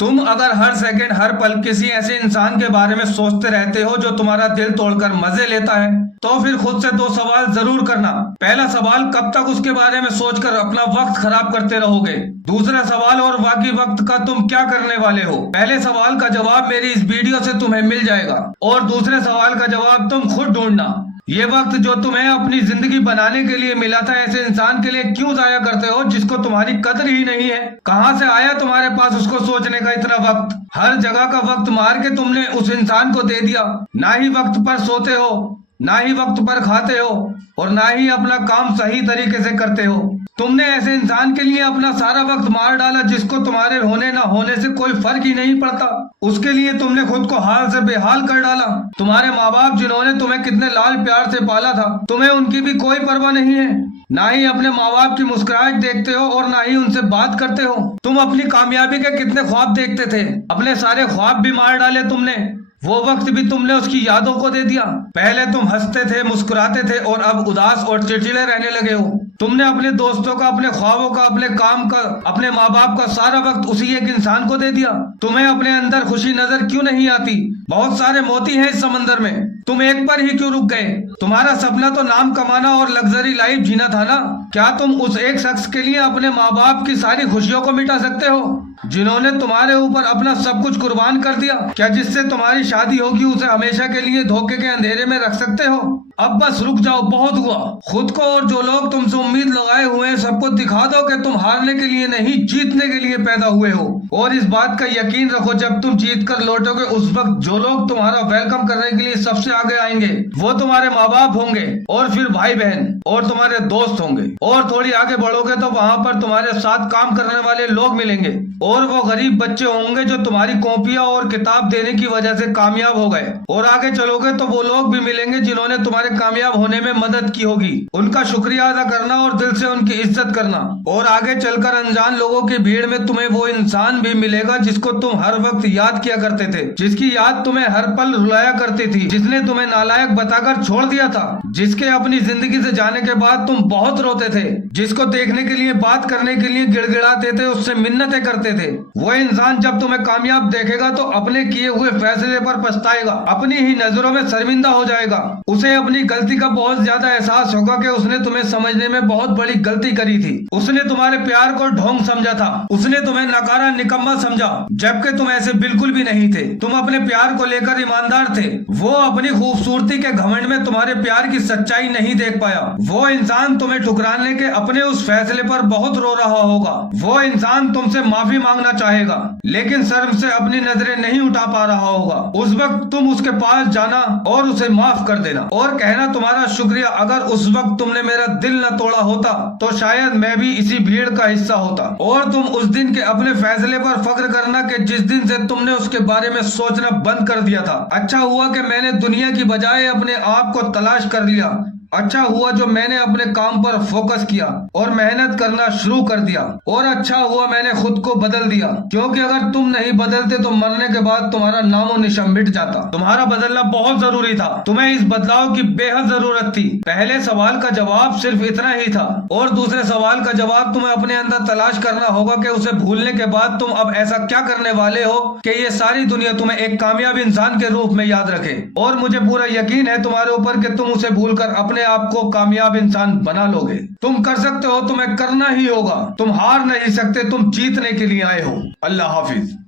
तुम अगर हर सेकंड हर पल किसी ऐसे इंसान के बारे में सोचते रहते हो जो तुम्हारा दिल तोड़कर मजे लेता है, तो फिर खुद से दो सवाल जरूर करना। पहला सवाल, कब तक उसके बारे में सोचकर अपना वक्त खराब करते रहोगे। दूसरा सवाल, और बाकी वक्त का तुम क्या करने वाले हो। पहले सवाल का जवाब मेरी इस वीडियो से तुम्हें मिल जाएगा और दूसरे सवाल का जवाब तुम खुद ढूंढना। ये वक्त जो तुम्हें अपनी जिंदगी बनाने के लिए मिला था, ऐसे इंसान के लिए क्यों जाया करते हो जिसको तुम्हारी कदर ही नहीं है। कहाँ से आया तुम्हारे पास उसको सोचने का इतना वक्त। हर जगह का वक्त मार के तुमने उस इंसान को दे दिया। ना ही वक्त पर सोते हो, ना ही वक्त पर खाते हो, और ना ही अपना काम सही तरीके से करते हो। तुमने ऐसे इंसान के लिए अपना सारा वक्त मार डाला जिसको तुम्हारे होने ना होने से कोई फर्क ही नहीं पड़ता। उसके लिए तुमने खुद को हाल से बेहाल कर डाला। तुम्हारे माँ बाप जिन्होंने तुम्हें कितने लाल प्यार से पाला था, तुम्हें उनकी भी कोई परवाह नहीं है। ना ही अपने माँ बाप की मुस्कुराहट देखते हो और ना ही उनसे बात करते हो। तुम अपनी कामयाबी के कितने ख्वाब देखते थे, अपने सारे ख्वाब भी मार डाले तुमने। वो वक्त भी तुमने उसकी यादों को दे दिया। पहले तुम हंसते थे, मुस्कुराते थे, और अब उदास और चिड़चिड़े रहने लगे हो। तुमने अपने दोस्तों का, अपने ख्वाबों का, अपने काम का, अपने माँ बाप का सारा वक्त उसी एक इंसान को दे दिया। तुम्हें अपने अंदर खुशी नजर क्यों नहीं आती। बहुत सारे मोती हैं इस समंदर में, तुम एक पर ही क्यों रुक गए। तुम्हारा सपना तो नाम कमाना और लग्जरी लाइफ जीना था ना। क्या तुम उस एक शख्स के लिए अपने माँ बाप की सारी खुशियों को मिटा सकते हो जिन्होंने तुम्हारे ऊपर अपना सब कुछ कुर्बान कर दिया। क्या जिससे तुम्हारी शादी होगी उसे हमेशा के लिए धोखे के अंधेरे में रख सकते हो। अब बस रुक जाओ, बहुत हुआ। खुद को और जो लोग तुमसे उम्मीद लगाए हुए हैं सबको दिखा दो कि तुम हारने के लिए नहीं, जीतने के लिए पैदा हुए हो। और इस बात का यकीन रखो, जब तुम जीत कर लौटोगे उस वक्त जो लोग तुम्हारा वेलकम करने के लिए सबसे आगे आएंगे वो तुम्हारे माँ बाप होंगे, और फिर भाई बहन, और तुम्हारे दोस्त होंगे। और थोड़ी आगे बढ़ोगे तो वहाँ पर तुम्हारे साथ काम करने वाले लोग मिलेंगे, और वो गरीब बच्चे होंगे जो तुम्हारी कॉपियां और किताब देने की वजह से कामयाब हो गए। और आगे चलोगे तो वो लोग भी मिलेंगे जिन्होंने तुम्हारे कामयाब होने में मदद की होगी। उनका शुक्रिया अदा करना और दिल से उनकी इज्जत करना। और आगे चलकर अनजान लोगों की भीड़ में तुम्हें वो इंसान भी मिलेगा जिसको तुम हर वक्त याद किया करते थे, जिसकी याद तुम्हें हर पल रुलाया करती थी, जिसने तुम्हें नालायक बताकर छोड़ दिया था, जिसके अपनी जिंदगी से जाने के बाद तुम बहुत रोते थे, जिसको देखने के लिए, बात करने के लिए गिड़गिड़ाते थे, उससे मिन्नतें करते थे। वो इंसान जब तुम्हें कामयाब देखेगा तो अपने किए हुए फैसले पर पछताएगा, अपनी ही नजरों में शर्मिंदा हो जाएगा। उसे अपनी गलती का बहुत ज्यादा एहसास होगा कि उसने तुम्हें समझने में बहुत बड़ी गलती करी थी। उसने तुम्हारे प्यार को ढोंग समझा था, उसने तुम्हें नकारा, निकम्मा समझा, जबकि तुम ऐसे बिल्कुल भी नहीं थे। तुम अपने प्यार को लेकर ईमानदार थे। वो अपनी खूबसूरती के घमंड में तुम्हारे प्यार की सच्चाई नहीं देख पाया। वो इंसान तुम्हें ठुकराने के अपने उस फैसले पर बहुत रो रहा होगा। वो इंसान तुमसे माफी मांगना चाहेगा लेकिन शर्म से अपनी नजरें नहीं उठा पा रहा होगा। उस वक्त तुम उसके पास जाना और उसे माफ कर देना और कहना, तुम्हारा शुक्रिया, अगर उस वक्त तुमने मेरा दिल न तोड़ा होता तो शायद मैं भी इसी भीड़ का हिस्सा होता। और तुम उस दिन के अपने फैसले पर फख्र करना कि जिस दिन से तुमने उसके बारे में सोचना बंद कर दिया था। अच्छा हुआ कि मैंने दुनिया की बजाय अपने आप को तलाश कर लिया। अच्छा हुआ जो मैंने अपने काम पर फोकस किया और मेहनत करना शुरू कर दिया। और अच्छा हुआ मैंने खुद को बदल दिया, क्योंकि अगर तुम नहीं बदलते तो मरने के बाद तुम्हारा नामो निशान मिट जाता। तुम्हारा बदलना बहुत जरूरी था, तुम्हें इस बदलाव की बेहद जरूरत थी। पहले सवाल का जवाब सिर्फ इतना ही था, और दूसरे सवाल का जवाब तुम्हें अपने अंदर तलाश करना होगा कि उसे भूलने के बाद तुम अब ऐसा क्या करने वाले हो कि ये सारी दुनिया तुम्हें एक कामयाब इंसान के रूप में याद रखे। और मुझे पूरा यकीन है तुम्हारे ऊपर कि तुम उसे भूलकर अपने आपको कामयाब इंसान बना लोगे। तुम कर सकते हो, तुम्हें करना ही होगा। तुम हार नहीं सकते, तुम जीतने के लिए आए हो। अल्लाह हाफिज।